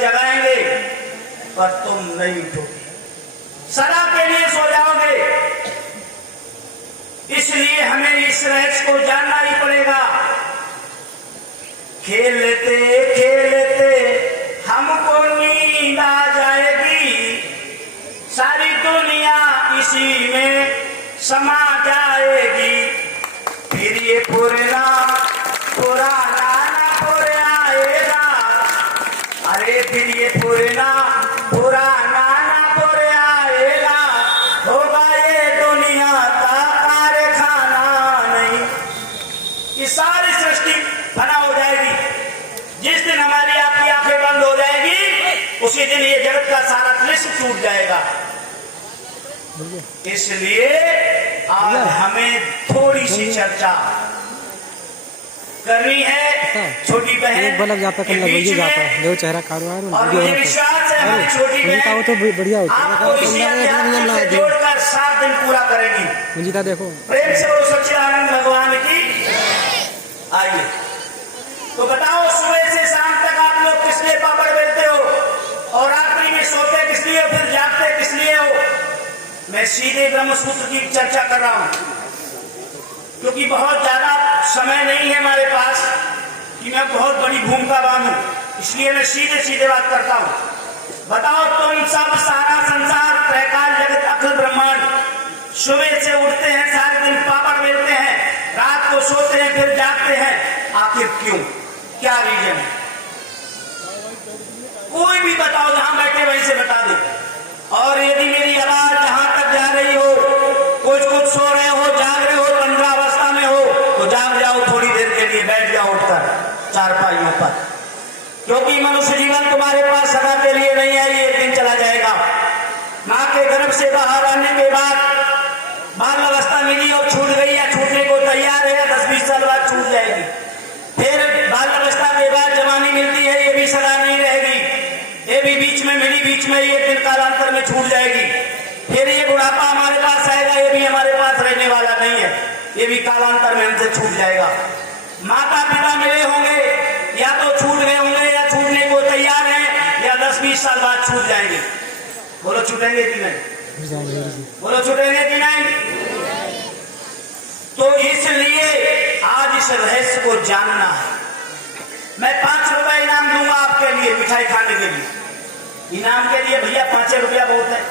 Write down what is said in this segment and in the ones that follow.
जगाएंगे पर तुम नहीं उठोगे, सदा के लिए सो जाओगे। इसलिए हमें इस रहस्य को जानना ही पड़ेगा। खेल लेते हमको नींद आ जाएगी, सारी दुनिया इसी में समा जाएगी। फिर ये पुराना ना पुर आएगा, अरे फिर ये पुराना ना पुर आएगा। होगा ये दुनिया का कारखाना नहीं। ये सारी सृष्टि फना हो जाएगी। जिस दिन हमारी आपकी आंखें बंद हो जाएगी उसी दिन ये जगत का सारा दृश्य टूट जाएगा। इसलिए आज हमें थोड़ी सी चर्चा करनी है छोटी बहन के बीच में। जो चेहरा और मुझे विश्वास है हमारी छोटी बहन तो बढ़िया आपको इसी अध्यात्म से जोड़कर 7 दिन पूरा करेगी। मुझे देखो प्रेम से बोलो सच्चिदानंद भगवान की। आइए तो बताओ, सुबह से शाम तक आप लोग किस लिए पापड़ बेलते हो और रात्रि में सोते किस लिए हो, फिर जागते किस लिए हो? मैं सीधे ब्रह्मसूत्र की चर्चा कर रहा हूं, क्योंकि बहुत ज्यादा समय नहीं है हमारे पास कि मैं बहुत बड़ी भूमिका बांधूं, इसलिए मैं सीधे बात करता हूं। बताओ, तुम सब सारा संसार त्रैकाल जगत अखिल ब्रह्मांड सुबह से उठते हैं, सारे दिन पापड़ बेलते हैं, रात को सोते हैं, फिर जागते हैं, आखिर क्यों? क्या रीजन है? कोई भी बताओ, जहां बैठे वहीं से बता दो। और यदि मेरी आवाज जहां तक जा रही हो, कुछ सो रहे हो, जाग रहे हो, तंद्रा अवस्था में हो, तो जाग जाओ, थोड़ी देर के लिए बैठ जाओ उठकर चारपाइयों पर, क्योंकि मनुष्य जीवन तुम्हारे पास सदा के लिए नहीं है, ये एक दिन चला जाएगा। माँ के गर्भ से बाहर आने के बाद बाल अवस्था मिली और छूट गई या छूटने को तैयार है, 10-20 साल बाद छूट जाएगी। फिर बाल अवस्था के बाद जवानी मिलती है, ये भी सदा नहीं रहेगी, ये भी बीच में मिली, बीच में एक दिन कालांतर में छूट जाएगी। फिर ये बुढ़ापा हमारे पास आएगा, ये भी हमारे पास रहने वाला नहीं है, ये भी कालांतर में हमसे छूट जाएगा। माता पिता मिले होंगे, या तो छूट गए होंगे या छूटने को तैयार हैं, या 10-20 साल बाद छूट जाएंगे। बोलो छूटेंगे कि नहीं? बोलो छूटेंगे कि नहीं? तो इसलिए आज इस रहस्य को जानना है। मैं 5 रुपए इनाम दूंगा आपके लिए, मिठाई खाने के लिए। इनाम के लिए भैया 5 रुपया बहुत है।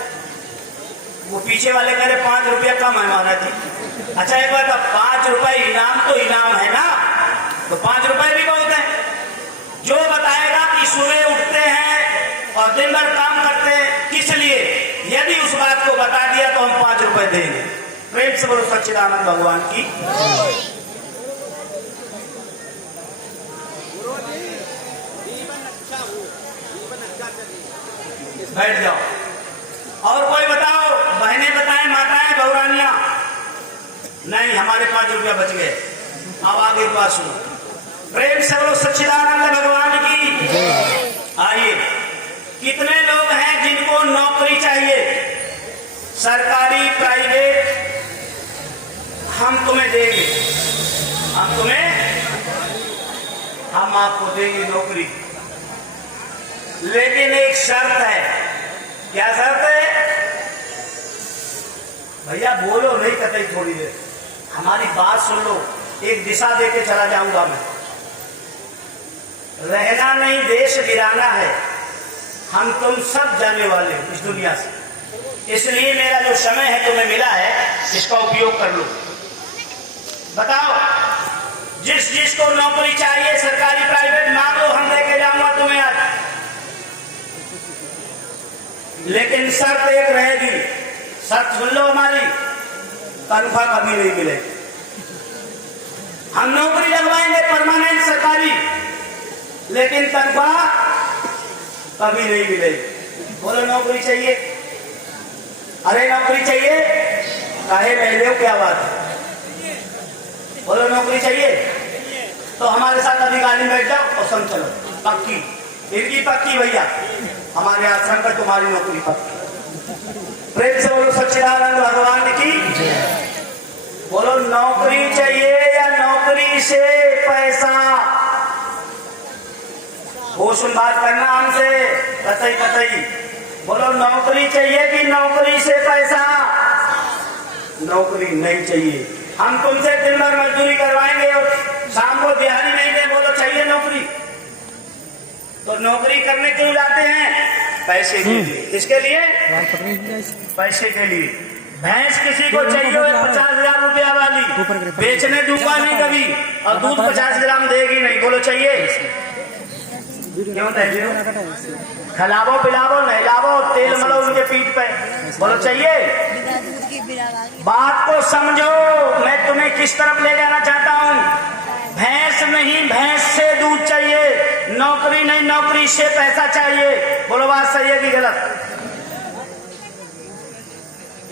वो पीछे वाले कह रहे 5 रुपया कम है महाराज जी। अच्छा एक बात, 5 रुपए इनाम तो इनाम है ना, तो 5 रुपए भी बहुत है। जो बताएगा कि सुबह उठते हैं और दिन भर काम करते हैं किस लिए, यदि उस बात को बता दिया तो हम 5 रुपए देंगे। प्रेम से बोलो सच्चिदानंद भगवान की। बैठ जाओ। और कोई बताओ, बहनें बताएं, माताएं, बहुरानियां? नहीं, हमारे 5 रुपया बच गए। अब आगे बात सुनो। प्रेम से बोलो सच्चिदानंद भगवान की। आइए, कितने लोग हैं जिनको नौकरी चाहिए, सरकारी प्राइवेट? हम तुम्हें देंगे, हम आपको देंगे नौकरी, लेकिन एक शर्त है। क्या शर्त है? भैया बोलो नहीं, कतई थोड़ी देर हमारी बात सुन लो, एक दिशा देके चला जाऊंगा मैं। रहना नहीं, देश गिराना है। हम तुम सब जाने वाले हो इस दुनिया से, इसलिए मेरा जो समय है तुम्हें मिला है, इसका उपयोग कर लो। बताओ, जिसको नौकरी चाहिए, सरकारी प्राइवेट, मांगो, हम लेके जाऊंगा तुम्हें आज। लेकिन शर्त एक रहेगी, शर्त सुन लो हमारी, तनख्वाह कभी नहीं मिलेगी। हम नौकरी लगवाएंगे परमानेंट सरकारी, लेकिन तनख्वाह कभी नहीं मिलेगी। बोलो नौकरी चाहिए? अरे नौकरी चाहिए, काहे पहले हो, क्या बात है? बोलो नौकरी चाहिए? तो हमारे साथ अभी गाड़ी में बैठ जाओ और संग चलो, पक्की, इनकी पक्की भैया, हमारे आश्रम पर तुम्हारी नौकरी पक्की। प्रेम से बोलो सच्चिदानंद भगवान की। बोलो नौकरी चाहिए या नौकरी से पैसा? वो सुन बात करना हमसे। कतई कतई। बोलो नौकरी चाहिए कि नौकरी से पैसा? नौकरी नहीं चाहिए। हम तुमसे दिन भर मजदूरी करवाएंगे और शाम को दिहाड़ी नहीं दे, बोलो चाहिए नौकरी? तो नौकरी करने क्यों जाते हैं? पैसे के लिए। किसके लिए? पैसे के लिए। भैंस किसी को चाहिए 50,000 रुपया वाली, बेचने दूंगा नहीं कभी, और दूध 50 ग्राम देगी नहीं, बोलो चाहिए? क्यों चाहिए? खिलावो पिलावो नहलावो तेल मलो उनके पीठ पे, बोलो चाहिए? बात को समझो, मैं तुम्हें किस तरफ ले जाना चाहता हूँ। भैंस नहीं, भैंस से दूध चाहिए, नौकरी नहीं, नौकरी से पैसा चाहिए। बोलो बात सही है कि गलत?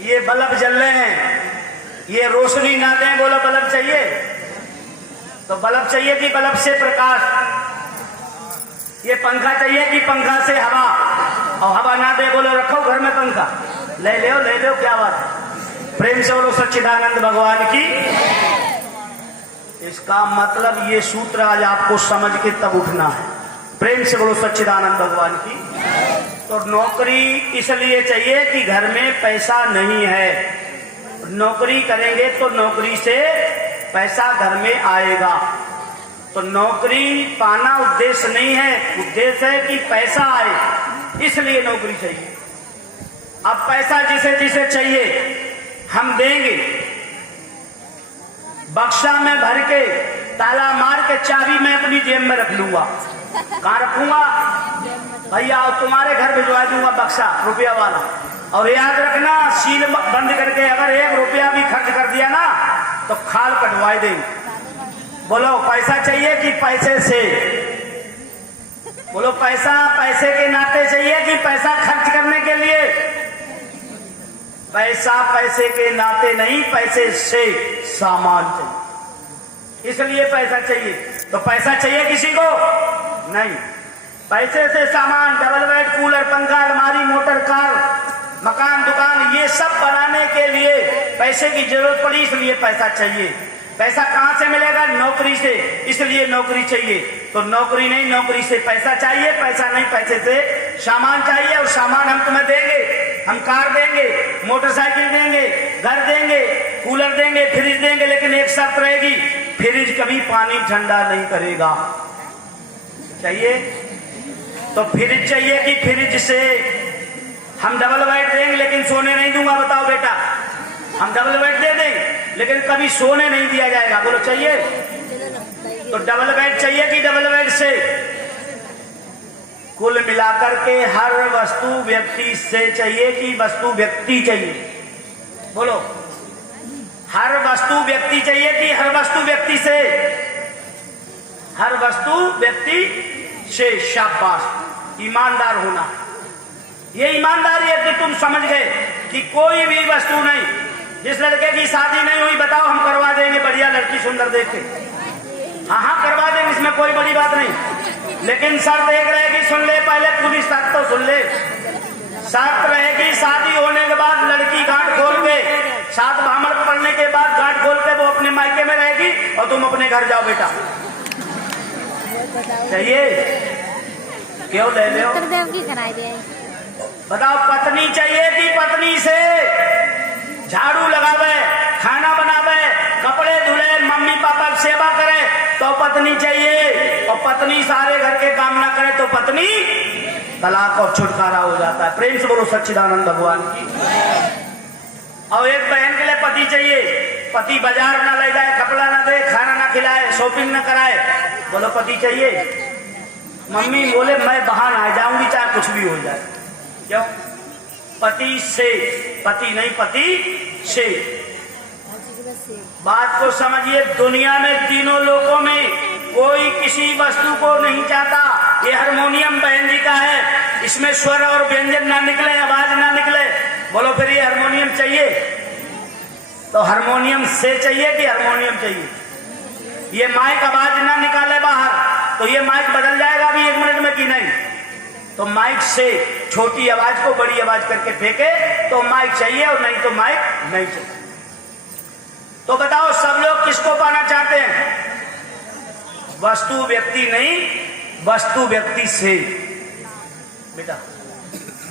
ये बल्ब जल रहे हैं, ये रोशनी ना दें, बोलो बल्ब चाहिए? तो बल्ब चाहिए कि बल्ब से प्रकाश? ये पंखा चाहिए कि पंखा से हवा? और हवा ना दे, बोलो रखो घर में पंखा, ले लो क्या बात? प्रेम से बोलो सच्चिदानंद भगवान की। इसका मतलब ये सूत्र आज आपको समझ के तब उठना है। प्रेम से बोलो सच्चिदानंद भगवान की। तो नौकरी इसलिए चाहिए कि घर में पैसा नहीं है, नौकरी करेंगे तो नौकरी से पैसा घर में आएगा। तो नौकरी पाना उद्देश्य नहीं है, उद्देश्य है कि पैसा आए, इसलिए नौकरी चाहिए। अब पैसा जिसे जिसे चाहिए हम देंगे, बक्सा में भर के ताला मार के चाबी मैं अपनी जेब में रख लूंगा। कहाँ रखूंगा? भैया तुम्हारे घर भिजवा दूंगा बक्सा रुपया वाला। और याद रखना, सील बंद करके अगर 1 रुपया भी खर्च कर दिया ना तो खाल कटवाई देंगे। बोलो पैसा चाहिए कि पैसे से? बोलो पैसा पैसे के नाते चाहिए कि पैसा खर्च करने के लिए? पैसा पैसे के नाते नहीं, पैसे से सामान चाहिए, इसलिए पैसा चाहिए। तो पैसा चाहिए किसी को? नहीं। पैसे से सामान, डबल बेड, कूलर, पंखा, अलमारी, मोटर, कार, मकान, दुकान, ये सब बनाने के लिए पैसे की जरूरत पड़ी, इसलिए पैसा चाहिए। पैसा कहां से मिलेगा? नौकरी से, इसलिए नौकरी चाहिए। तो नौकरी नहीं, नौकरी से पैसा चाहिए, पैसा नहीं, पैसे से सामान चाहिए। और सामान हम तुम्हें देंगे, हम कार देंगे, मोटरसाइकिल देंगे, घर देंगे, कूलर देंगे, फ्रिज देंगे, लेकिन एक शर्त रहेगी, फ्रिज कभी पानी ठंडा नहीं करेगा। चाहिए? तो फ्रिज चाहिए कि फ्रिज से? हम डबल बेड देंगे लेकिन सोने नहीं दूंगा, बताओ बेटा? हम डबल बेड दे देंगे लेकिन कभी सोने नहीं दिया जाएगा, बोलो चाहिए? तो डबल बेड चाहिए कि डबल बेड से? कुल मिलाकर के हर वस्तु व्यक्ति से चाहिए कि वस्तु व्यक्ति चाहिए? बोलो, हर वस्तु व्यक्ति चाहिए कि हर वस्तु व्यक्ति से? हर वस्तु व्यक्ति से। शाबाश, ईमानदार होना। ये ईमानदारी है कि तुम समझ गए कि कोई भी वस्तु नहीं, जिस लड़के की शादी नहीं हुई बताओ हम करवा देंगे, बढ़िया लड़की सुंदर देख के, हाँ करवा देंगे, इसमें कोई बड़ी बात नहीं। लेकिन शर्त एक रहेगी, सुन ले पहले पूरी शर्त तो सुन ले। शर्त रहेगी शादी होने के बाद लड़की गांठ खोल के, 7 ब्राह्मण पढ़ने के बाद गांठ खोल के वो अपने मायके में रहेगी और तुम अपने घर जाओ बेटा। चाहिए? क्यों ले लो? बताओ, पत्नी चाहिए कि पत्नी से? झाड़ू लगावे, खाना बनावे, कपड़े धुले, मम्मी पापा की सेवा करे तो पत्नी चाहिए। और पत्नी सारे घर के काम ना करे तो पत्नी तलाक और छुटकारा हो जाता है। प्रेम से बोलो सच्चिदानंद भगवान की। और एक बहन के लिए पति चाहिए, पति बाजार ना ले जाए, कपड़ा ना दे, खाना ना खिलाए, शॉपिंग ना कराए, बोलो पति चाहिए? मम्मी बोले मैं बाहर आ जाऊंगी चाहे कुछ भी हो जाए। क्यों? पति से, पति नहीं, पति से। बात को समझिए, दुनिया में तीनों लोगों में कोई किसी वस्तु को नहीं चाहता। ये हारमोनियम बहन जी का है, इसमें स्वर और व्यंजन ना निकले, आवाज ना निकले, बोलो फिर ये हारमोनियम चाहिए? तो हारमोनियम से चाहिए कि हारमोनियम चाहिए? ये माइक आवाज ना निकाले बाहर तो ये माइक बदल जाएगा अभी 1 मिनट में कि नहीं? तो माइक से छोटी आवाज को बड़ी आवाज करके फेंके तो माइक चाहिए, और नहीं तो माइक नहीं चाहिए। तो बताओ सब लोग किसको पाना चाहते हैं? वस्तु व्यक्ति नहीं, वस्तु व्यक्ति से। बेटा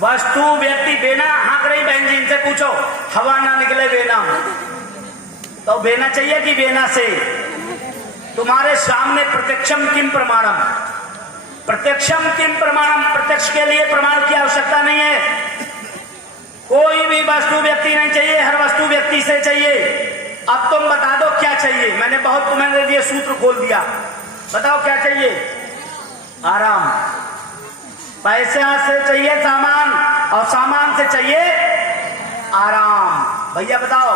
वस्तु व्यक्ति बेना हाँक रही बहन जी, इनसे पूछो हवा ना निकले बेना, तो बेना चाहिए कि बेना से? तुम्हारे सामने प्रत्यक्षम किम प्रमाणम, प्रत्यक्षम किम प्रमाणम, प्रत्यक्ष के लिए प्रमाण की आवश्यकता नहीं है। कोई भी वस्तु व्यक्ति नहीं चाहिए, हर वस्तु व्यक्ति से चाहिए। अब तुम बता दो क्या चाहिए, मैंने बहुत तुम्हारे लिए सूत्र खोल दिया, बताओ क्या चाहिए? आराम। पैसा से चाहिए सामान और सामान से चाहिए आराम। भैया बताओ,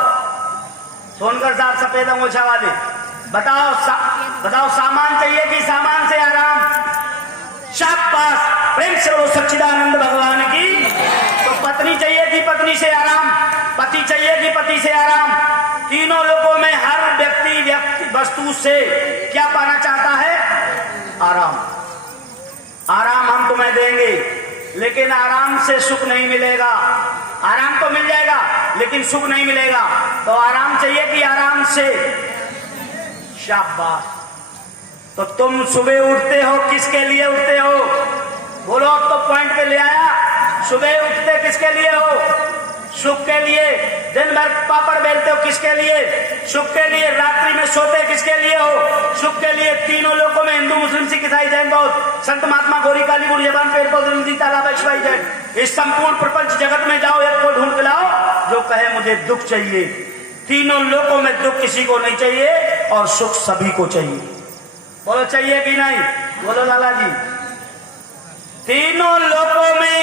सोनकर साहब सफेद अंगोछा वाले, बताओ बताओ सामान चाहिए कि सामान से आराम? शाबाश, प्रेम से बोलो सच्चिदानंद भगवान की। तो पत्नी चाहिए कि पत्नी से आराम? पति चाहिए कि पति से आराम? तीनों लोगों में हर व्यक्ति वस्तु से क्या पाना चाहता है? आराम। आराम हम तुम्हें देंगे, लेकिन आराम से सुख नहीं मिलेगा। आराम तो मिल जाएगा लेकिन सुख नहीं मिलेगा। तो आराम चाहिए कि आराम से? शाबाश। तो तुम सुबह उठते हो, किसके लिए उठते हो? बोलो, अब तो पॉइंट पे ले आया। सुबह उठते किसके लिए हो? सुख के लिए। दिन भर पापड़ बेलते हो, किसके लिए? सुख के लिए। रात्रि में सोते किसके लिए हो? सुख के लिए। तीनों लोगों में, हिंदू मुस्लिम सिख ईसाई जैन बौद्ध, संत महात्मा गौरी काली गुरु जबान पेड़ पौधे नदी तालाब XYZ, इस संपूर्ण प्रपंच जगत में जाओ, एक को ढूंढ के लाओ जो कहे मुझे दुख चाहिए। तीनों लोगों में दुख किसी को नहीं चाहिए और सुख सभी को चाहिए। बोलो चाहिए कि नहीं? बोलो लाला जी। तीनों लोगों में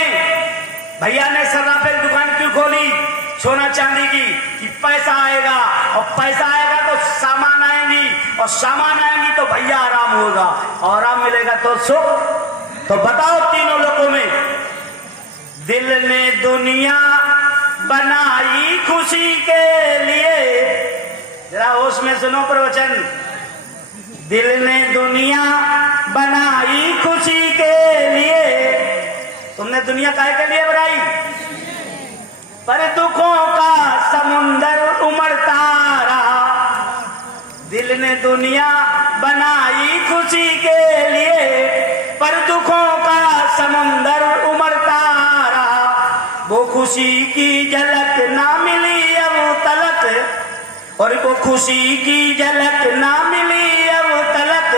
भैया ने सर्राफे दुकान क्यों खोली सोना चांदी की? कि पैसा आएगा, और पैसा आएगा तो सामान आएंगी, और सामान आएंगी तो भैया आराम होगा, और आराम मिलेगा तो सुख। तो बताओ तीनों लोगों में, दिल ने दुनिया बनाई खुशी के लिए, जरा होश में सुनो प्रवचन। दिल ने दुनिया बनाई खुशी के लिए, तुमने दुनिया काहे के लिए बनाई? पर दुखों का समुंदर उमड़ता रहा। दिल ने दुनिया बनाई खुशी के लिए, पर दुखों का समुंदर उमड़ता रहा। वो खुशी की झलक ना मिली अब तलक, और वो खुशी की झलक ना मिली अब तलक,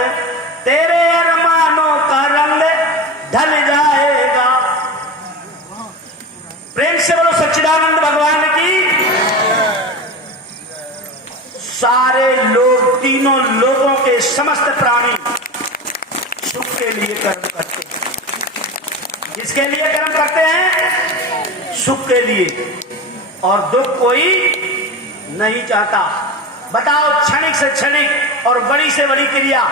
तेरे अरमानों का रंग ढल जाएगा। प्रेम से बोलो सच्चिदानंद भगवान की। सारे लोग, तीनों लोगों के समस्त प्राणी सुख के लिए कर्म करते हैं। किसके लिए कर्म करते हैं? सुख के लिए। और दुख कोई नहीं चाहता। बताओ, क्षणिक से क्षणिक और बड़ी से बड़ी क्रिया।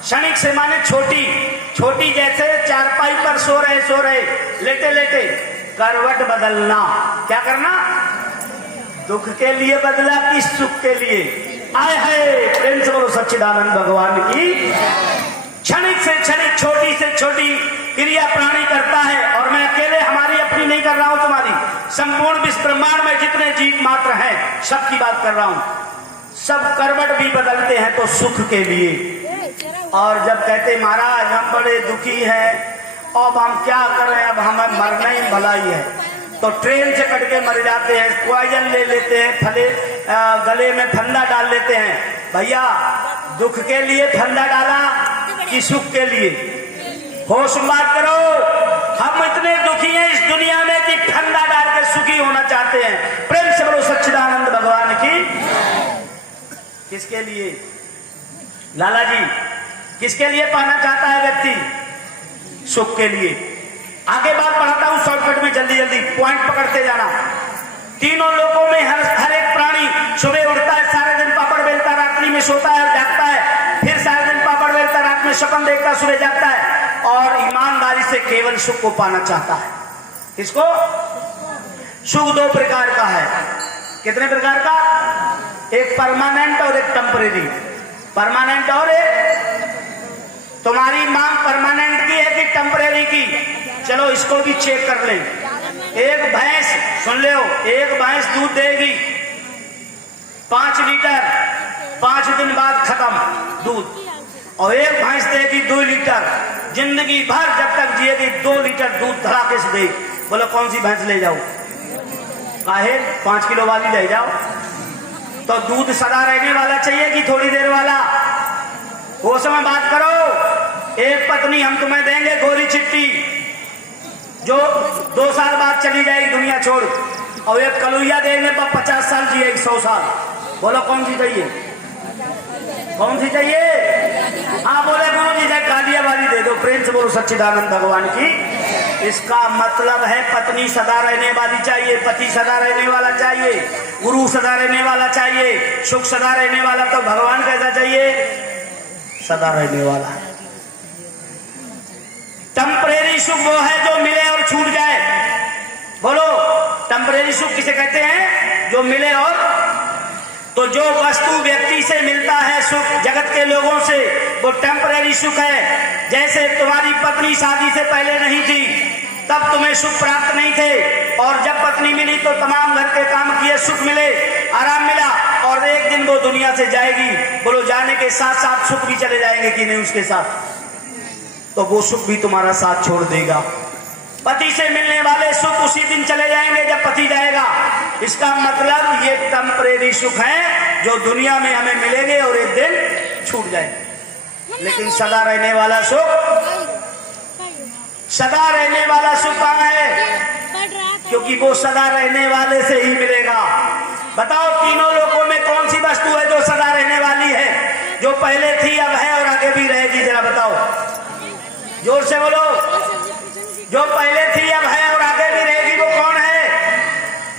क्षणिक से माने छोटी, छोटी जैसे चारपाई पर सो रहे लेटे लेटे करवट बदलना। क्या करना? दुख के लिए बदला कि सुख के लिए? आए है, प्रेम से बोलो सच्चिदानंद भगवान की। क्षणिक से क्षणिक, छोटी से छोटी क्रिया प्राणी करता है। और मैं अकेले हमारी अपनी नहीं कर रहा हूं, तुम्हारी संपूर्ण विश्व ब्रह्मांड में जितने जीव मात्र हैं सबकी बात कर रहा हूं। सब करवट भी बदलते हैं तो सुख के लिए। और जब कहते महाराज हम बड़े दुखी हैं, अब हम क्या करें, अब हमें मरना ही भलाई है, तो ट्रेन से कट के मर जाते हैं, पॉइजन ले लेते हैं, गले में फंदा डाल लेते हैं। भैया, दुख के लिए फंदा डाला कि सुख के लिए? होश बात करो। हम इतने दुखी हैं इस दुनिया में कि फंदा डाल के सुखी होना चाहते हैं। प्रेम से बोलो सच्चिदानंद भगवान की। किसके लिए? लाला जी, किसके लिए पाना चाहता है व्यक्ति? सुख के लिए। आगे बात बढ़ाता हूं शॉर्टकट में, जल्दी जल्दी पॉइंट पकड़ते जाना। तीनों लोगों में हर एक प्राणी सुबह उठता है, सारे दिन पापड़ बेलता, रात्रि में सोता है, जागता है, फिर सारे दिन पापड़ बेलता, रात में सपन देखता, सुबह जागता है, और ईमानदारी से केवल सुख को पाना चाहता है। इसको सुख दो प्रकार का है। कितने प्रकार का? एक परमानेंट और एक टेम्परेरी। परमानेंट और एक, तुम्हारी मांग परमानेंट की है कि टेम्परेरी की? चलो इसको भी चेक कर ले। एक भैंस, सुन ले, एक भैंस दूध देगी 5 लीटर, 5 दिन बाद खत्म दूध, और एक भैंस देगी 2 लीटर, जिंदगी भर जब तक जिएगी 2 लीटर दूध धड़ाके से दे। बोलो कौन सी भैंस ले जाओ? काहे 5 किलो वाली ले जाओ। तो दूध सदा रहने वाला चाहिए कि थोड़ी देर वाला? वो समय बात करो। एक पत्नी हम तुम्हें देंगे गोरी चिट्टी, जो 2 साल बाद चली जाएगी दुनिया छोड़, और एक कलुइया देंगे 50 साल जिएगी, 100 साल। बोलो कौन सी चाहिए? कौन सी चाहिए? हाँ बोले गुरु जी जय कालिया वाली दे दो। प्रेम से बोलो सच्चिदानंद भगवान की। इसका मतलब है पत्नी सदा रहने वाली चाहिए, पति सदा रहने वाला चाहिए, गुरु सदा रहने वाला चाहिए, सुख सदा रहने वाला। तो भगवान कैसा चाहिए? सदा रहने वाला। टेम्परेरी सुख वो है जो मिले और छूट जाए। बोलो टेम्परेरी सुख किसे कहते हैं? जो मिले और। तो जो वस्तु व्यक्ति से मिलता है सुख, जगत के लोगों से, वो टेम्परेरी सुख है। जैसे तुम्हारी पत्नी शादी से पहले नहीं थी, तब तुम्हें सुख प्राप्त नहीं थे, और जब पत्नी मिली तो तमाम घर के काम किए, सुख मिले, आराम मिला, और एक दिन वो दुनिया से जाएगी। बोलो जाने के साथ साथ सुख भी चले जाएंगे कि नहीं उसके साथ? तो वो सुख भी तुम्हारा साथ छोड़ देगा। पति से मिलने वाले सुख उसी दिन चले जाएंगे जब पति जाएगा। इसका मतलब ये टेम्परेरी सुख है जो दुनिया में हमें मिलेंगे और एक दिन छूट जाएंगे। लेकिन सदा रहने वाला सुख, सदा रहने वाला सुख कहाँ है? क्योंकि वो सदा रहने वाले से ही मिलेगा। बताओ तीनों लोगों में कौन सी वस्तु है जो सदा रहने वाली है, जो पहले थी, अब है और आगे भी रहेगी? जरा बताओ, जोर से बोलो। जो पहले थी, अब है और आगे भी रहेगी, वो कौन है?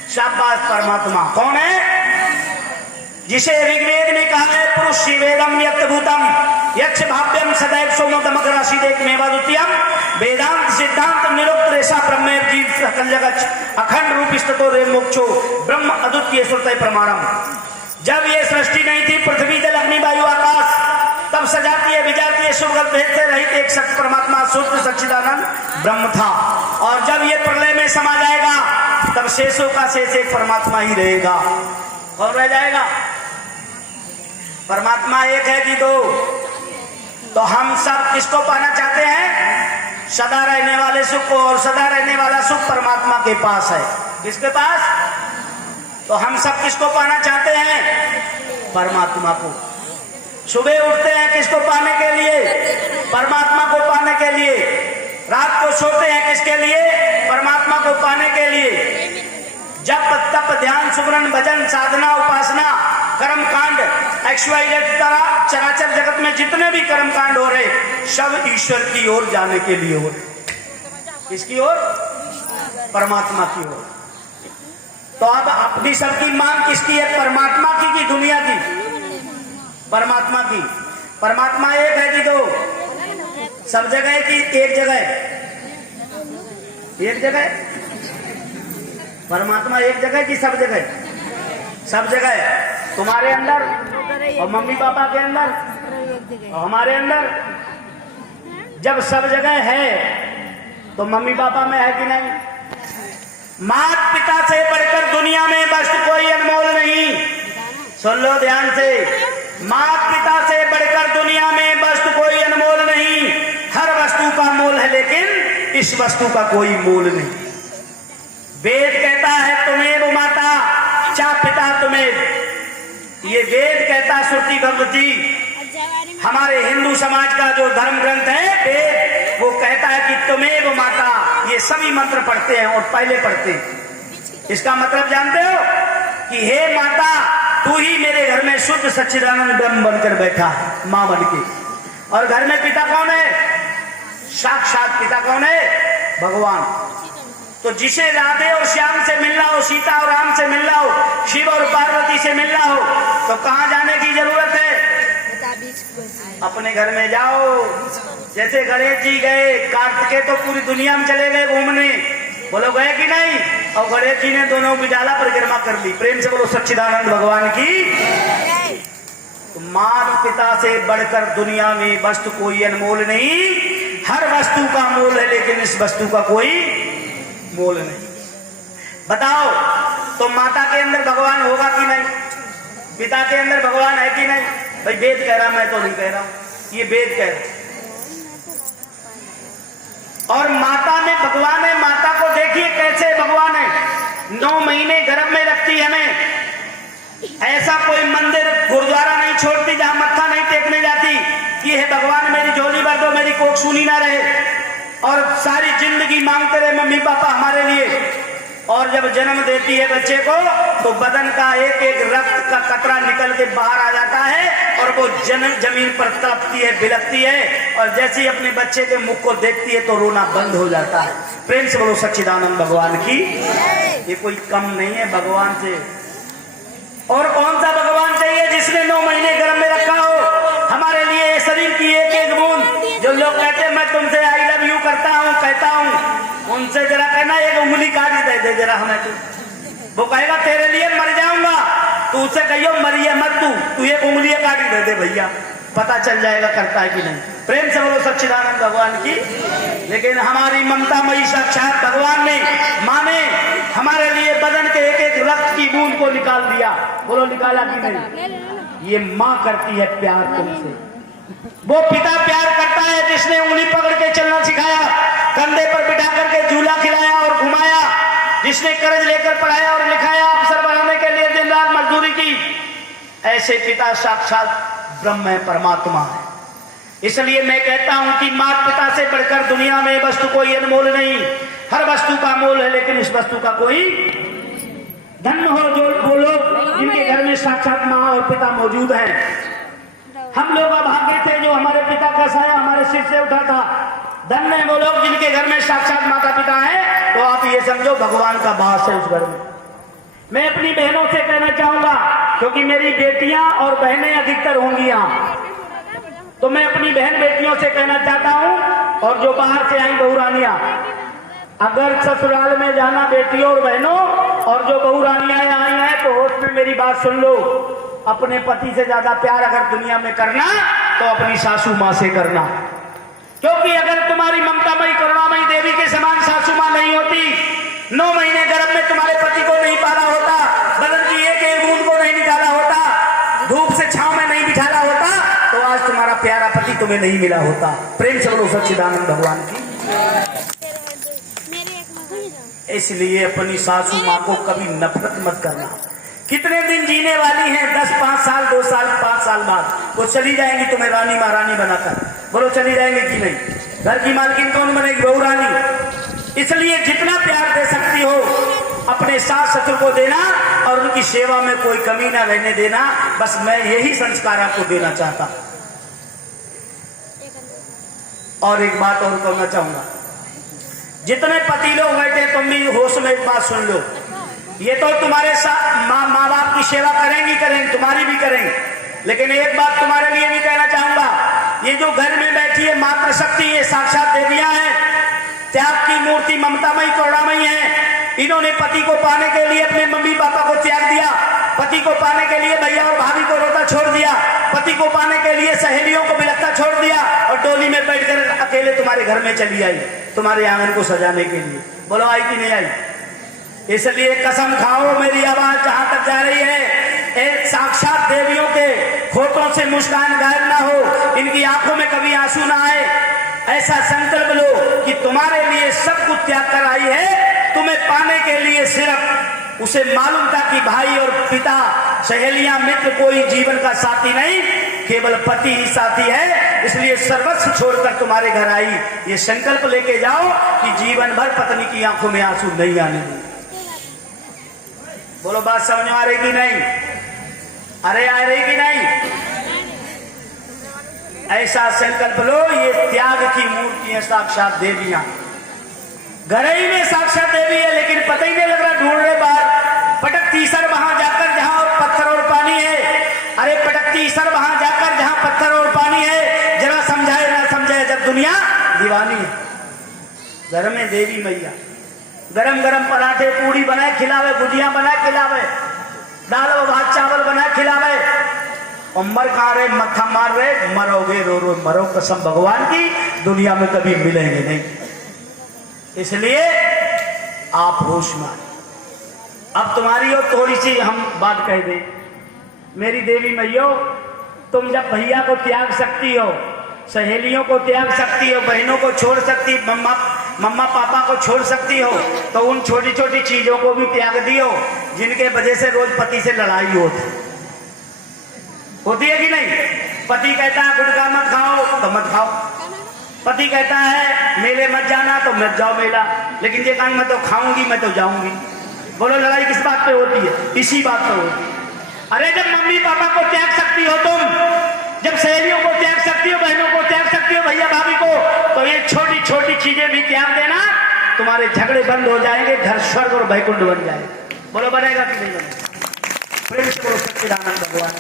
शाबाश, परमात्मा। कौन है? जिसे ऋग्वेद में कहा है पुरुष शिवेदम यक्तभूतम यक्ष भाव्यम सदैव सोमोदमक राशिदेक मेवाद्वितीयम वेदांत सिद्धांत निरुक्त रेशा ब्रह्म जीव सकल जगत अखंड रूप स्थितो रे मोक्षो ब्रह्म अद्वितीय श्रुतय प्रमाणम। जब ये सृष्टि नहीं थी, पृथ्वी जल अग्नि वायु आकाश, तब सजातीय विजातीय शुभगत भेद से रहित एक सत्य परमात्मा शुद्ध सच्चिदानंद ब्रह्म था। और जब ये प्रलय में समा जाएगा, तब शेषों का शेष एक परमात्मा ही रहेगा। कौन रह जाएगा? परमात्मा एक है कि दो? तो हम सब किसको पाना चाहते हैं? सदा रहने वाले सुख को। और सदा रहने वाला सुख परमात्मा के पास है। किसके पास? तो हम सब किसको पाना चाहते हैं? परमात्मा को। सुबह उठते हैं किसको पाने के लिए? परमात्मा को पाने के लिए। रात को सोते हैं किसके लिए? परमात्मा को पाने के लिए। जप तप ध्यान सुमरन भजन साधना उपासना कर्म कांड तरह चराचर जगत में जितने भी कर्म कांड हो रहे, सब ईश्वर की ओर जाने के लिए हो रहे। किसकी ओर? परमात्मा की ओर। तो अब अपनी सबकी मांग किसकी है? परमात्मा की कि दुनिया की? परमात्मा की। परमात्मा एक है कि दो? सब जगह की एक जगह? एक जगह। परमात्मा एक जगह कि सब जगह? सब जगह। तुम्हारे अंदर और मम्मी पापा के अंदर और हमारे अंदर। जब सब जगह है तो मम्मी पापा में है कि नहीं? माता पिता से बढ़कर दुनिया में वस्तु कोई अनमोल नहीं। सुन लो ध्यान से। माता पिता से बढ़कर दुनिया में वस्तु कोई अनमोल नहीं। हर वस्तु का मोल है, लेकिन इस वस्तु का कोई मोल नहीं। वेद कहता है तुम्हें माता चा पिता तुम्हें। ये वेद कहता, श्रुति भगवती हमारे हिंदू समाज का जो धर्म ग्रंथ है वेद, वो कहता है कि तुम्हें वो माता। ये सभी मंत्र पढ़ते हैं और पहले पढ़ते हैं। इसका मतलब जानते हो कि हे माता, तू ही मेरे घर में शुद्ध सच्चिदानंद ब्रह्म बनकर बैठा है, माँ बन के। और घर में पिता कौन है? साक्षात पिता कौन है? भगवान। तो जिसे राधे और श्याम से मिलना हो, सीता और राम से मिलना हो, शिव और पार्वती से मिलना हो, तो कहाँ जाने की जरूरत है? अपने घर में जाओ। जैसे गणेश जी गए, कार्तिकेय तो पूरी दुनिया में चले गए घूमने। बोलो गए कि नहीं? और गणेश जी ने दोनों की डाला परिक्रमा कर ली। प्रेम से बोलो सच्चिदानंद भगवान की। तो माता पिता से बढ़कर दुनिया में वस्तु कोई अनमोल नहीं। हर वस्तु का मोल है, लेकिन इस वस्तु का कोई मोल नहीं। बताओ तो माता के अंदर भगवान होगा कि नहीं? पिता के अंदर भगवान है कि नहीं? भाई वेद कह रहा, मैं तो नहीं कह रहा, ये वेद कह रहा। और माता ने, भगवान ने माता को देखिए कैसे भगवान है 9 महीने गर्भ में रखती है हमें। ऐसा कोई मंदिर गुरुद्वारा नहीं छोड़ती जहां मत्था नहीं टेकने जाती कि हे भगवान मेरी झोली भर दो, मेरी कोख सूनी ना रहे। और सारी जिंदगी मांगते रहे मम्मी पापा हमारे लिए। और जब जन्म देती है बच्चे को तो बदन का एक एक रक्त का कतरा निकल के बाहर आ जाता है और वो जमीन पर तड़पती है, बिलखती है। और जैसे ही अपने बच्चे के मुख को देखती है तो रोना बंद हो जाता है। प्रेम से बोलो सच्चिदानंद भगवान की। ये कोई कम नहीं है भगवान से। और कौन सा भगवान चाहिए जिसने 9 महीने गर्भ में रखा हो हमारे लिए शरीर की एक एक बूंद। जो लोग कहते हैं मैं तुमसे आई लव यू करता हूँ, कहता हूँ, उनसे जरा कहना एक उंगली काट दे जरा हमें। तू वो कहेगा तेरे लिए मर जाऊंगा, तू उससे कहियो मरिए मत, तू एक उंगली काट दे भैया, पता चल जाएगा करता है कि नहीं। प्रेम से बोलो सच्चिदानंद भगवान की। लेकिन हमारी ममता मई साक्षात भगवान ने, माँ ने हमारे लिए बदन के एक एक रक्त की बूंद को निकाल दिया। बोलो निकाला कि नहीं? ये माँ करती है प्यार तुमसे। वो पिता प्यार करता है जिसने उंगली पकड़ के चलना सिखाया, कंधे पर बिठा करके झूला खिलाया और घुमाया, जिसने कर्ज लेकर पढ़ाया और लिखाया, अफसर बनाने के लिए दिन रात मजदूरी की। ऐसे पिता साक्षात ब्रह्म है, परमात्मा है। इसलिए मैं कहता हूं कि माता पिता से बढ़कर दुनिया में वस्तु कोई अनमोल नहीं। हर वस्तु का मोल है लेकिन उस वस्तु का कोई। धन्य हो जो वो लोग जिनके घर में साक्षात माँ और पिता मौजूद हैं। हम लोग अभागे थे जो हमारे पिता का साया हमारे सिर से उठा था। धन्य है वो लोग जिनके घर में साक्षात माता पिता हैं। तो आप ये समझो भगवान का वास है उस घर में। मैं अपनी बहनों से कहना चाहूंगा, क्योंकि मेरी बेटियां और बहनें अधिकतर होंगी यहाँ, तो मैं अपनी बहन बेटियों से कहना चाहता हूं, और जो बाहर से आई बहुरानियां, अगर ससुराल में जाना बेटियों और बहनों, और जो बहुरानियां आई हैं तो होश में मेरी बात सुन लो। अपने पति से ज्यादा प्यार अगर दुनिया में करना तो अपनी सासू माँ से करना। क्योंकि अगर तुम्हारी ममतामयी करुणामयी देवी के समान सासू माँ नहीं होती, 9 महीने गर्भ में तुम्हारे पति को नहीं पाला होता, बदन की एक एक बूंद को नहीं निकाला होता, धूप से छांव में नहीं बिठाला होता, तो आज तुम्हारा प्यारा पति तुम्हें नहीं मिला होता। प्रेम से बोलो सच्चिदानंद भगवान की। इसलिए अपनी सासू माँ को कभी नफरत मत करना। कितने दिन जीने वाली हैं? 10, 5 साल, 2 साल, 5 साल बाद वो चली जाएंगी तुम्हें रानी महारानी बनाकर। बोलो चली जाएंगी कि नहीं? घर की मालकिन कौन बनेगी? बहू रानी। इसलिए जितना प्यार दे सकती हो अपने सास ससुर को देना और उनकी सेवा में कोई कमी ना रहने देना। बस मैं यही संस्कार आपको देना चाहता। और एक बात और कहना चाहूंगा, जितने पति लोग बैठे तुम भी होश में एक बात सुन लो। ये तो तुम्हारे माँ बाप की सेवा करेंगी, तुम्हारी भी करेंगे, लेकिन एक बात तुम्हारे लिए भी कहना चाहूंगा, ये जो घर में बैठी है मातृ शक्ति, ये साक्षात देवियां हैं, त्याग की मूर्ति, ममतामयी करुणामयी है। इन्होंने पति को पाने के लिए अपने मम्मी पापा को त्याग दिया, पति को पाने के लिए भैया और भाभी को रोता छोड़ दिया, पति को पाने के लिए सहेलियों को बिलखता छोड़ दिया, और डोली में बैठकर अकेले तुम्हारे घर में चली आई तुम्हारे आंगन को सजाने के लिए। बोलो आई कि नहीं आई? इसलिए कसम खाओ, मेरी आवाज जहां तक जा रही है, एक साक्षात देवियों के होठों से मुस्कान गायब ना हो, इनकी आंखों में कभी आंसू ना आए। ऐसा संकल्प लो कि तुम्हारे लिए सब कुछ त्याग कर आई है, तुम्हें पाने के लिए सिर्फ उसे मालूम था कि भाई और पिता, सहेलियां, मित्र कोई जीवन का साथी नहीं, केवल पति ही साथी है। इसलिए सर्वस्व छोड़कर तुम्हारे घर आई। ये संकल्प लेके जाओ कि जीवन भर पत्नी की आंखों में आंसू नहीं आने देंगे। बोलो बात समझ में आ रही कि नहीं? अरे आ रही कि नहीं? ऐसा संकल्प लो। ये त्याग की मूर्ति है साक्षात देवियां। घर ही में साक्षात देवी है, लेकिन पता ही नहीं लग रहा, ढूंढ रहे बाहर। पटकती सर वहां जाकर जहां पत्थर और पानी है। अरे पटकती सर वहां जाकर जहां पत्थर और पानी है। जरा समझाए ना समझाए, जब दुनिया दीवानी है। घर में देवी मैया गरम गरम पराठे पूड़ी बनाए खिलावे, भुजिया बनाए खिलावे, दाल और भात चावल बनाए खिलावे, और मर खा रहे, मत्था मार रहे, मरोगे रो रो मरो। कसम भगवान की, दुनिया में कभी मिलेंगे नहीं। इसलिए आप होश में। अब तुम्हारी और थोड़ी सी हम बात कह दें। मेरी देवी मैयो, तुम जब भैया को त्याग सकती हो, सहेलियों को त्याग सकती हो, बहनों को छोड़ सकती, मम्मा पापा को छोड़ सकती हो तो उन छोटी छोटी चीजों को भी त्याग दियो जिनके वजह से रोज पति से लड़ाई होती है कि नहीं। पति कहता है गुटखा मत खाओ तो मत खाओ, पति कहता है मेले मत जाना तो मत जाओ मेला, लेकिन ये कहूँ मैं तो खाऊंगी मैं तो जाऊंगी। बोलो लड़ाई किस बात पे होती है? इसी बात पे होती है। अरे जब मम्मी पापा को त्याग सकती हो तुम, जब सहेलियों को त्याग सकती हो, बहनों को त्याग सकती हो, भैया भाभी को, तो ये छोटी छोटी चीजें भी त्याग देना, तुम्हारे झगड़े बंद हो जाएंगे, घर स्वर्ग और वैकुंठ बन जाएगा। बोलो बनेगा कि नहीं बनेगा? प्रेम से बोलो सच्चिदानंद भगवान।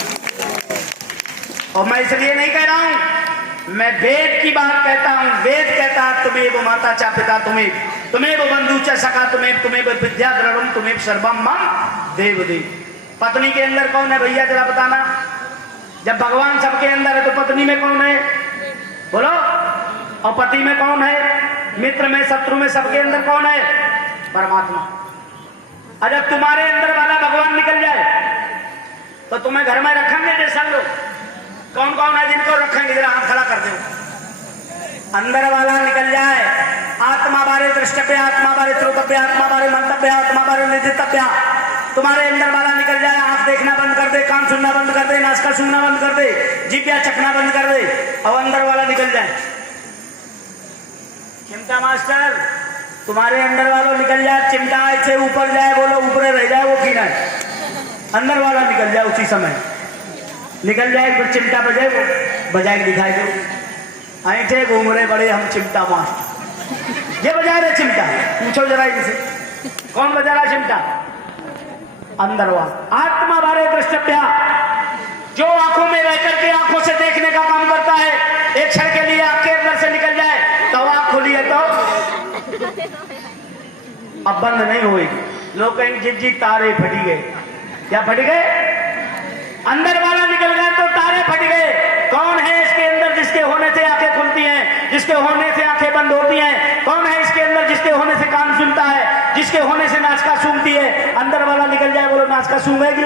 और मैं इसलिए नहीं कह रहा हूं, मैं वेद की बात कहता हूं। वेद कहता है तुम्हें वो माता चा पिता तुम्हें वो बंधु चा सखा तुम्हें वो विद्या द्रवम तुम्हें सर्वम मम देव देव। पत्नी के अंदर कौन है भैया जरा बताना? जब भगवान सबके अंदर है तो पत्नी में कौन है? बोलो। और पति में कौन है? मित्र में शत्रु में सबके अंदर कौन है? परमात्मा। और जब तुम्हारे अंदर वाला भगवान निकल जाए तो तुम्हें घर में रखेंगे जैसा लोग? कौन कौन है जिनको रखेंगे? जरा हाथ खड़ा कर दो। अंदर वाला निकल जाए, आत्मा बारे दृष्टव्य, आत्मा बारे श्रोतव्य, आत्मा बारे मंतव्य, आत्मा बारे निधितव्य। तुम्हारे अंदर वाला निकल जाए, आंख देखना बंद कर दे, कान सुनना बंद कर दे, नाक सुनना बंद कर दे, जिभ्या चखना बंद कर दे, और अंदर वाला निकल जाए। चिमटा मास्टर तुम्हारे अंदर वालों निकल जाए, चिमटा ऐसे ऊपर जाए, बोलो ऊपर रह जाए वो की ना, अंदर वाला निकल जाए उसी समय निकल जाए, फिर चिमटा बजाए, वो बजाए दिखाई दो। ऐठे घूम रहे बड़े हम चिमटा मास्टर, ये बजा रहे चिमटा, पूछो जरा इनसे कौन बजा रहा चिमटा? अंदर वाला। आत्मा बारे दृष्टव्या, जो आंखों में रह करके आंखों से देखने का काम करता है, एक क्षण के लिए आंख के अंदर से निकल जाए तो आंख खुली है तो अब बंद नहीं होगी। लोग कहेंगे जी तारे फटी गए। क्या फट गए? अंदर वाला निकल गया तो तारे फट गए। कौन है इसके अंदर जिसके होने से आंखें खुलती हैं, जिसके होने से आंखें बंद होती हैं? कौन है इसके अंदर जिसके होने से कान सुनता है, जिसके होने से नाचका सूंघती है? अंदर वाला निकल जाए, बोलो नाचका सूंघेगी,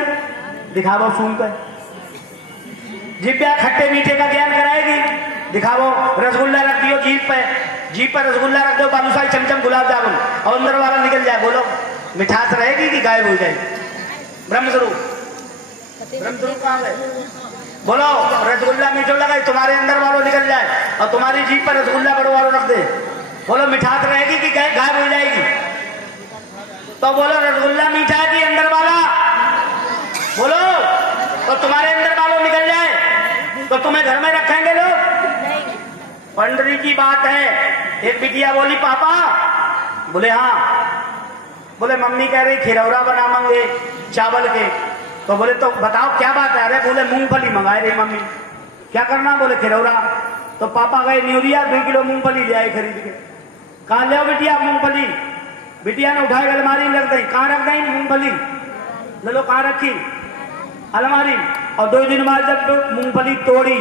दिखाओ सूंघ कर। जिभ्या खट्टे मीठे का ज्ञान कराएगी, दिखाओ। रसगुल्ला रख दियो जीभ पर रसगुल्ला रख दो, बालूशाही, चमचम, गुलाब जामुन, और अंदर वाला निकल जाए, बोलो मिठास रहेगी कि गायब हो जाएगी? ब्रह्मस्वरूप कहाँ है? बोलो रसगुल्ला मीठो लगा, तुम्हारे अंदर वालों निकल जाए और तुम्हारी जीभ पर रसगुल्ला बड़ो वालों रख दे, बोलो मिठास रहेगी कि गायब हो जाएगी? तो बोलो रसगुल्ला मीठा है कि अंदर वाला? बोलो। तो तुम्हारे अंदर वालों निकल जाए तो तुम्हें घर में रखेंगे लोग? पंडरी की बात है। एक बिटिया बोली पापा, बोले हाँ, बोले मम्मी कह रही खिरौरा बनावेंगे चावल के, तो बोले तो बताओ क्या बात है? अरे बोले मूंगफली मंगाए रही मम्मी। क्या करना? बोले खिरौरा। तो पापा गए न्यूरिया 2 किलो मूंगफली ले आए खरीद के। कहाँ ले बिटिया मूंगफली? बिटिया ने उठाए अलमारी में रख दी। कहाँ रख दी मूंगफली? ले लो। कहाँ रखी? अलमारी। और 2 दिन बाद जब मूंगफली तोड़ी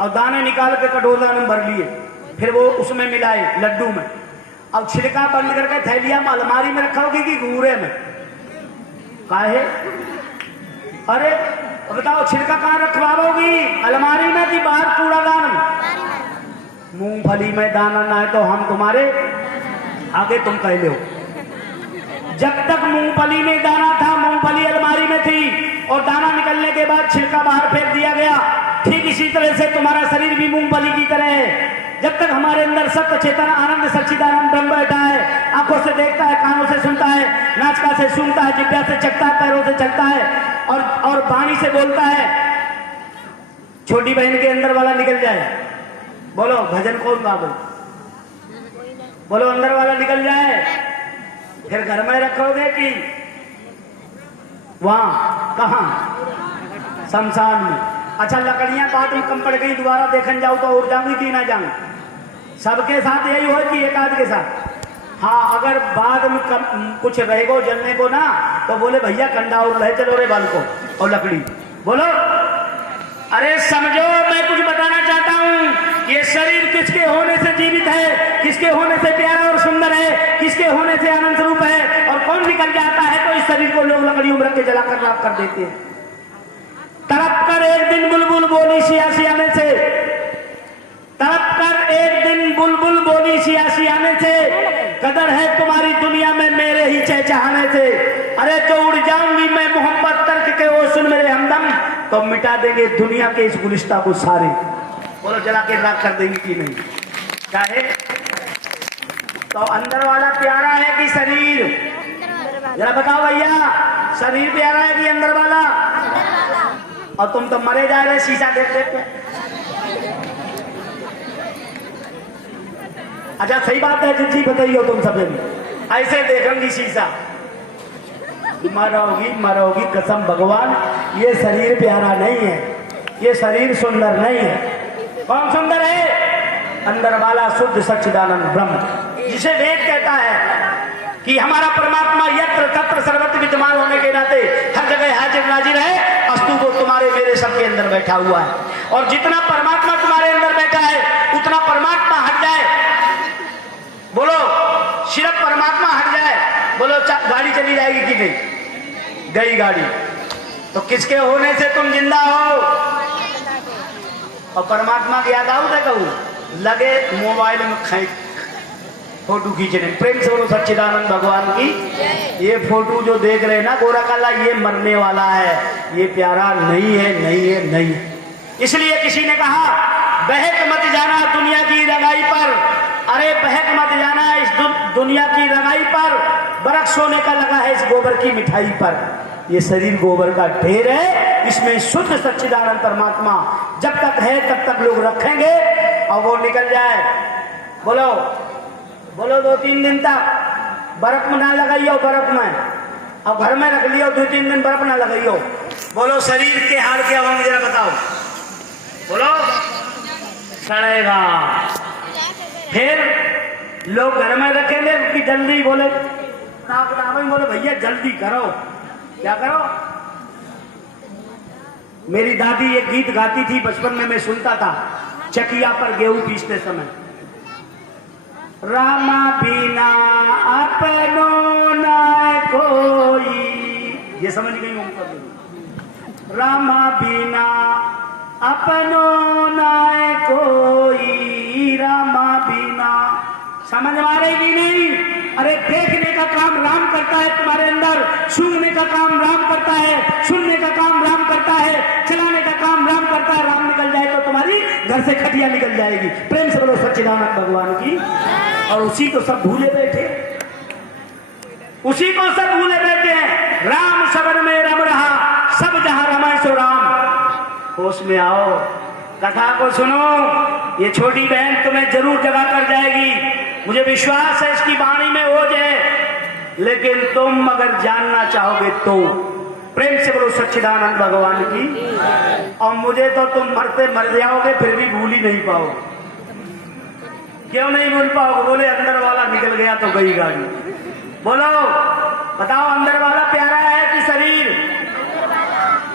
और दाने निकाल के कटोरा में भर लिए, फिर वो उसमें मिलाए लड्डू में, अब छिलका बंद करके थैलिया में अलमारी में रखोगी कि घूरे में? काहे? अरे बताओ छिलका कहाँ रखवाओगी? अलमारी में कि बाहर कूड़ादान में? मूंगफली में दाना ना है तो हम तुम्हारे आगे तुम कह लो। जब तक मूंगफली में दाना था, मूंगफली अलमारी में थी और दाना निकलने के बाद छिलका बाहर फेंक दिया गया, ठीक इसी तरह से तुम्हारा शरीर भी मूंगफली की तरह है। जब तक हमारे अंदर सत्य चेतन आनंद सच्चिदानंद ब्रह्म बैठा है, आंखों से देखता है, कानों से सुनता है, नाचका से सुनता है, जिभ्या से चखता है, पैरों से चलता है और वाणी से बोलता है। छोटी बहन के अंदर वाला निकल जाए, बोलो भजन कौन गावे? बोलो अंदर वाला निकल जाए, फिर घर में रखोगे कि वहां? कहां? शमशान में। अच्छा लकड़ियां बाद में कम पड़ गई, दोबारा देखने जाऊं तो और जाऊंगी कि ना जाऊं? सबके साथ यही हो कि एक आध के साथ? हाँ, अगर बाद में कुछ रहेगो जलने को ना, तो बोले भैया कंडा और रहे चलो रे बाल को और लकड़ी। बोलो अरे समझो, मैं कुछ बताना चाहता हूँ। ये शरीर किसके होने से जीवित है, किसके होने से प्यारा और सुंदर है, किसके होने से आनंद स्वरूप है, और कौन निकल जाता है तो इस शरीर को लोग लकड़ियों में रख के जलाकर राख कर देते हैं। तड़प कर एक दिन बुलबुल बोली सिया सिया में से, तड़प कर एक दिन बुलबुल बोली सियाने से, कदर है तुम्हारी दुनिया में मेरे ही चहचहाने से। अरे तो उड़ जाऊंगी मैं मोहब्बत तर्क के, वो सुन मेरे हमदम, तो मिटा देंगे दुनिया के इस गुलिस्ता को सारे। बोलो जला के राख कर देंगे कि नहीं? क्या है? तो अंदर वाला प्यारा है कि शरीर? जरा बताओ भैया, शरीर प्यारा है कि अंदर वाला? और तुम तो मरे जा रहे शीशा देख देख। अच्छा सही बात है जी, बताइए तुम सब ऐसे देखेंगी शीशा, मरोगी मरोगी कसम भगवान, ये शरीर प्यारा नहीं है, ये शरीर सुंदर नहीं है। कौन सुंदर है? अंदर वाला शुद्ध सच्चिदानंद ब्रह्म, जिसे वेद कहता है कि हमारा परमात्मा यत्र तत्र सर्वत्र विद्यमान होने के नाते हर जगह हाजिर नाजिर है। अस्तु वो तुम्हारे मेरे सबके अंदर बैठा हुआ है, और जितना परमात्मा तुम्हारे अंदर बैठा है उतना परमात्मा हट जाए, बोलो सिर्फ परमात्मा हट जाए, बोलो गाड़ी चली जाएगी कि नहीं? गई गाड़ी। तो किसके होने से तुम जिंदा हो? और परमात्मा की याद आऊ कहूँ लगे मोबाइल में खींच फोटो खींचने। प्रेम से बोलो सच्चिदानंद भगवान की। ये फोटो जो देख रहे हैं ना गोरा काला, ये मरने वाला है, ये प्यारा नहीं है, नहीं है, नहीं है। इसलिए किसी ने कहा बहक मत जाना दुनिया की रंगाई पर। अरे बहक मत जाना इस दुनिया की रंगाई पर, बरक सोने का लगा है इस गोबर की मिठाई पर। ये शरीर गोबर का ढेर है, इसमें शुद्ध सच्चिदानंद परमात्मा जब तक है तब तक लोग रखेंगे, और वो निकल जाए, बोलो बोलो 2-3 दिन तक बर्फ में ना लगाइयो, बर्फ में, और घर में रख लियो 2-3 दिन बर्फ ना लगाइयो। बोलो शरीर के हाल क्या होंगे जरा बताओ, बोलो सड़ेगा। फिर लोग घर में रखेंगे कि जल्दी, बोले बोले भैया जल्दी करो, क्या करो? मेरी दादी एक गीत गाती थी बचपन में, मैं सुनता था, चकिया पर गेहूं पीसते समय, रामा बिना अपनो ना कोई, ये समझ गई हूं। रामा बिना अपनो ना कोई, रामा बिना, समझ मारेगी नहीं? अरे देखने का काम राम करता है तुम्हारे अंदर, सूंघने का काम राम करता है, सुनने का काम राम करता है, चलाने का काम राम करता है। राम निकल जाए तो तुम्हारी घर से खटिया निकल जाएगी। प्रेम से बोलो सच्चिदानंद भगवान की। और उसी को सब भूले बैठे, उसी को सब भूले बैठे हैं। राम सबर में रम रहा, सब जहां रमाए सो राम। होश में आओ, कथा को सुनो, ये छोटी बहन तुम्हें जरूर जगा कर जाएगी, मुझे विश्वास है इसकी वाणी में ओज है। लेकिन तुम अगर जानना चाहोगे तो प्रेम से बोलो सच्चिदानंद भगवान की। और मुझे तो तुम मरते मर जाओगे फिर भी भूल ही नहीं पाओगे। क्यों नहीं भूल पाओगे? बोले अंदर वाला निकल गया तो गई गाड़ी। बोलो बताओ अंदर वाला प्यारा है कि शरीर?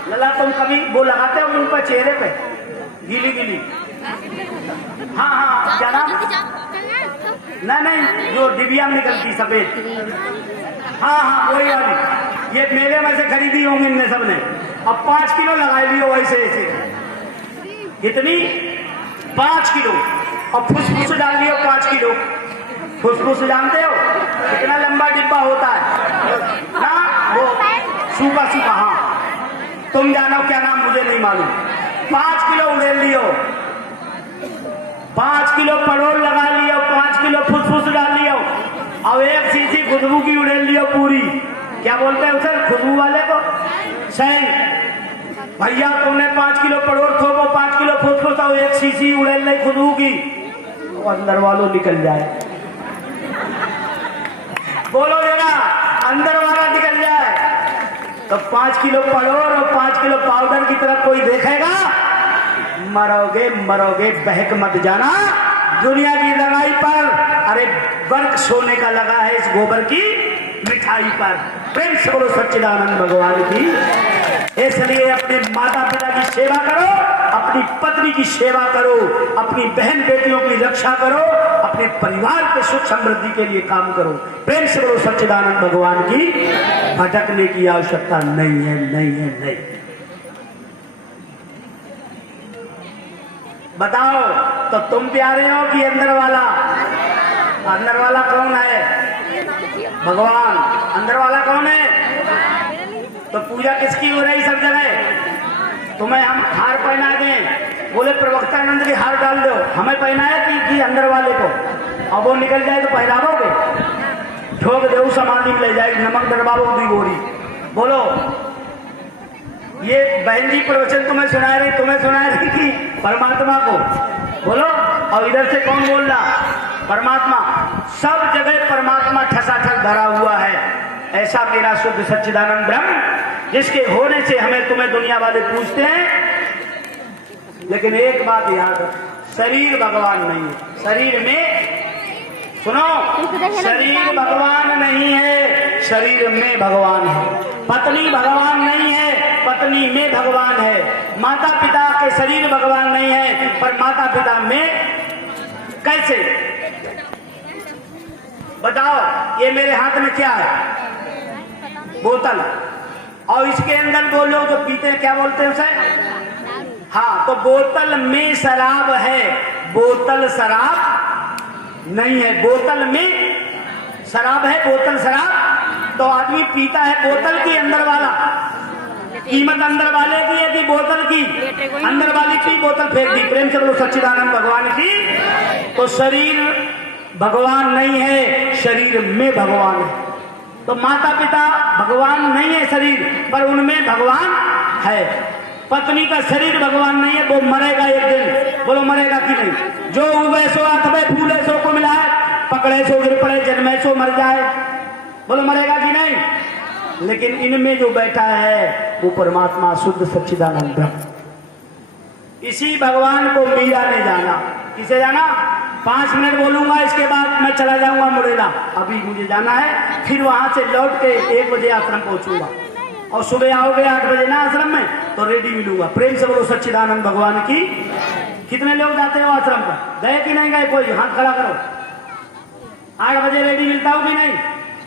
लला तुम कभी वो लगाते हो मुंह पर, चेहरे पे गीली गीली? हाँ हाँ, क्या नाम? नहीं, जो डिबिया में निकलती सफेद, हाँ हाँ वही वाली। ये मेले में से खरीदी होंगी इनने सबने। अब 5 किलो लगा लियो वैसे ऐसे। कितनी? 5 किलो। और फुसफुस डाल लियो 5 किलो। फुसफुस जानते हो कितना लंबा डिब्बा होता है ना, वो सूखा सूखा। हाँ तुम जानो क्या नाम, मुझे नहीं मालूम। 5 किलो उड़ेल लियो, 5 किलो पड़ोल लगा लियो, 5 किलो फुसफुस डाल लियो, और 1 शीशी खुशबू की उड़ेल लियो पूरी। क्या बोलते हैं उसे खुशबू वाले को? सही भैया तुमने 5 किलो पड़ोल थोपो, 5 किलो फुसफुस और 1 शीशी उड़ेल ली खुशबू की, तो अंदर वालों निकल जाए। बोलो जरा अंदर वाला निकल जाए तो 5 किलो पड़ोल और 5 किलो पाउडर की तरफ कोई देखेगा? मरोगे मरोगे, बहक मत जाना दुनिया की लगाई पर। अरे वर्क सोने का लगा है इस गोबर की मिठाई पर। प्रेम से बोलो सच्चिदानंद भगवान की। इसलिए अपने माता पिता की सेवा करो, अपनी पत्नी की सेवा करो, अपनी बहन बेटियों की रक्षा करो, अपने परिवार के सुख समृद्धि के लिए काम करो। प्रेम से बोलो सच्चिदानंद भगवान की। भटकने की आवश्यकता नहीं है, नहीं है, नहीं। बताओ तो तुम प्यारे हो कि अंदर वाला? अंदर वाला कौन है? भगवान। अंदर वाला कौन है? तो पूजा किसकी हो रही सब जगह? तुम्हें हम हार पहना दें, बोले प्रवक्तानंद की हार डाल दो, हमें पहनाया कि अंदर वाले को? अब वो निकल जाए तो पहनावोगे? ठोक दो समाधि में ले जाएगी, नमक दरबाबो दी गोरी। बोलो, ये बहन जी प्रवचन तुम्हें सुना रही, तुम्हें सुना रही कि परमात्मा को? बोलो। और इधर से कौन बोल रहा? परमात्मा। सब जगह परमात्मा ठसाठस धरा हुआ है। ऐसा मेरा शुद्ध सच्चिदानंद ब्रह्म, जिसके होने से हमें तुम्हें दुनिया वाले पूछते हैं। लेकिन एक बात याद रख, शरीर भगवान नहीं है। शरीर में, सुनो, शरीर भगवान नहीं है, शरीर में भगवान है। पत्नी भगवान नहीं है, पत्नी में भगवान है। माता पिता के शरीर भगवान नहीं है, पर माता पिता में कैसे? बताओ। ये मेरे हाथ में क्या है? बोतल। और इसके अंदर बोलो जो पीते हैं, क्या बोलते हैं उसे? हाँ, तो बोतल में शराब है, बोतल शराब नहीं है। बोतल में शराब है, बोतल शराब। तो आदमी पीता है बोतल की, अंदर वाला। कीमत अंदर वाले की है कि बोतल की? अंदर वाली की बोतल फेंक दी। प्रेम से बोलो सच्चिदानंद भगवान की। तो शरीर भगवान नहीं है, शरीर में भगवान है। तो माता पिता भगवान नहीं है शरीर, पर उनमें भगवान है। पत्नी का शरीर भगवान नहीं है, वो मरेगा एक दिन। बोलो मरेगा कि नहीं? जो उगे सो आत्मे, फूले सो को मिला है, पकड़े सो गिर पड़े, जन्मे सो मर जाए। बोलो मरेगा कि नहीं? लेकिन इनमें जो बैठा है वो परमात्मा शुद्ध सच्चिदानंद ब्रह्म। इसी भगवान को मीरा ने जाना। किसे जाना? 5 मिनट बोलूंगा, इसके बाद मैं चला जाऊंगा मुड़ेला। अभी मुझे जाना है, फिर वहां से लौट के 1 बजे आश्रम पहुंचूंगा। और सुबह आओगे 8 बजे ना आश्रम में, तो रेडी मिलूंगा। प्रेम से बोलो सच्चिदानंद भगवान की। कितने लोग जाते हो आश्रम पर? गए कि नहीं गए? कोई हाथ खड़ा करो। 8 बजे रेडी मिलता हूं कि नहीं?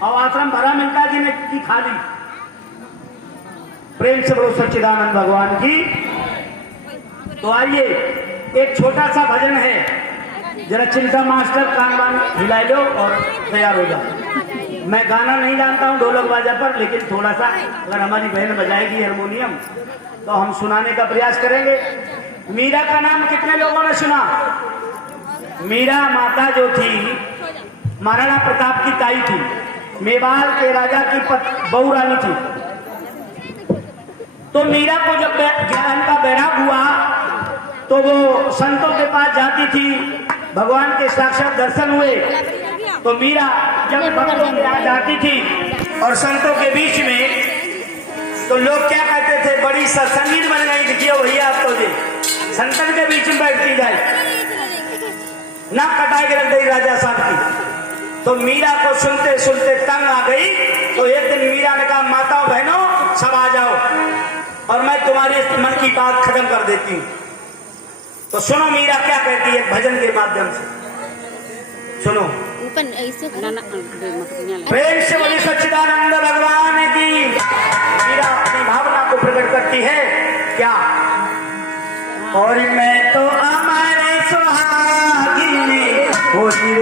और आश्रम भरा मिलता है कि नहीं, कि खाली? प्रेम से बोलो सच्चिदानंद भगवान की। तो आइए, एक छोटा सा भजन है, जरा चिंता मास्टर कान वान हिला लो और तैयार हो जाओ। मैं गाना नहीं जानता हूँ ढोलक बाजा पर, लेकिन थोड़ा सा अगर हमारी बहन बजाएगी हारमोनियम तो हम सुनाने का प्रयास करेंगे। मीरा का नाम कितने लोगों ने सुना? मीरा माता जो थी, महाराणा प्रताप की ताई थी, मेवाड़ के राजा की बहू रानी थी। तो मीरा को जब ज्ञान का बैराग हुआ तो वो संतों के पास जाती थी, भगवान के साक्षात दर्शन हुए। तो मीरा जब भक्तों के यहाँ जाती थी और संतों के बीच में, तो लोग क्या कहते थे? बड़ी सत्संगीन बन गई थी भैया आप तो जी, संतन के बीच में बैठती जाए, ना कटाई के रख गई राजा साहब की। तो मीरा को सुनते सुनते तंग आ गई। तो एक दिन मीरा ने कहा, माताओं बहनों सब आ जाओ और मैं तुम्हारी मन की बात खत्म कर देती हूँ। तो सुनो मीरा क्या कहती है भजन के माध्यम से, सुनो। प्रेम से बोली सच्चिदानंद भगवान की। मीरा अपनी भावना को प्रकट करती है क्या? और मैं